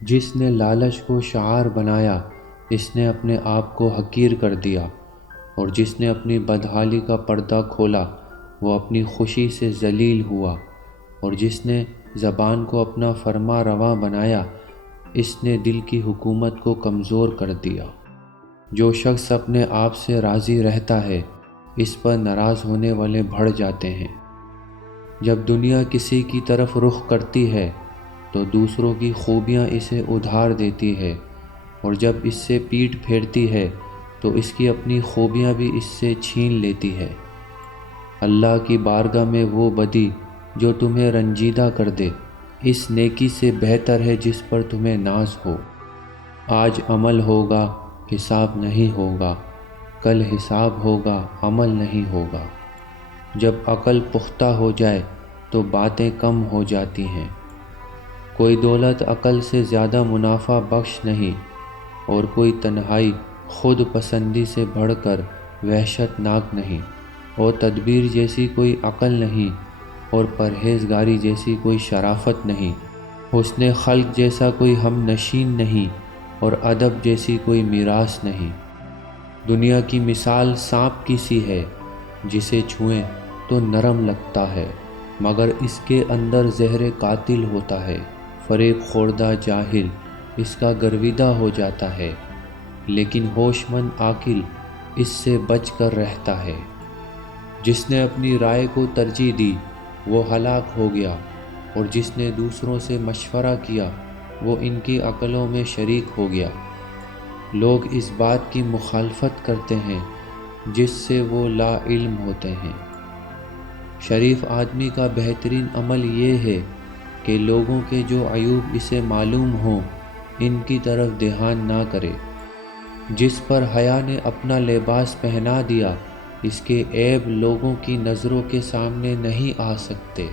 جس نے لالچ کو شعار بنایا اس نے اپنے آپ کو حقیر کر دیا، اور جس نے اپنی بدحالی کا پردہ کھولا وہ اپنی خوشی سے ذلیل ہوا، اور جس نے زبان کو اپنا فرما رواں بنایا اس نے دل کی حکومت کو کمزور کر دیا۔ جو شخص اپنے آپ سے راضی رہتا ہے اس پر ناراض ہونے والے بڑھ جاتے ہیں۔ جب دنیا کسی کی طرف رخ کرتی ہے تو دوسروں کی خوبیاں اسے ادھار دیتی ہے، اور جب اس سے پیٹھ پھیرتی ہے تو اس کی اپنی خوبیاں بھی اس سے چھین لیتی ہے۔ اللہ کی بارگاہ میں وہ بدی جو تمہیں رنجیدہ کر دے اس نیکی سے بہتر ہے جس پر تمہیں ناز ہو۔ آج عمل ہوگا حساب نہیں ہوگا، کل حساب ہوگا عمل نہیں ہوگا۔ جب عقل پختہ ہو جائے تو باتیں کم ہو جاتی ہیں۔ کوئی دولت عقل سے زیادہ منافع بخش نہیں، اور کوئی تنہائی خود پسندی سے بڑھ کر وحشت ناک نہیں، اور تدبیر جیسی کوئی عقل نہیں، اور پرہیزگاری جیسی کوئی شرافت نہیں، حسن خلق جیسا کوئی ہم نشین نہیں، اور ادب جیسی کوئی میراث نہیں۔ دنیا کی مثال سانپ کی سی ہے، جسے چھوئیں تو نرم لگتا ہے مگر اس کے اندر زہر قاتل ہوتا ہے۔ فریب خوردہ جاہل اس کا گرویدہ ہو جاتا ہے، لیکن ہوش مند عاقل اس سے بچ کر رہتا ہے۔ جس نے اپنی رائے کو ترجیح دی وہ ہلاک ہو گیا، اور جس نے دوسروں سے مشورہ کیا وہ ان کی عقلوں میں شریک ہو گیا۔ لوگ اس بات کی مخالفت کرتے ہیں جس سے وہ لا علم ہوتے ہیں۔ شریف آدمی کا بہترین عمل یہ ہے کہ لوگوں کے جو عیوب اسے معلوم ہوں ان کی طرف دھیان نہ کرے۔ جس پر حیا نے اپنا لباس پہنا دیا اس کے عیب لوگوں کی نظروں کے سامنے نہیں آ سکتے۔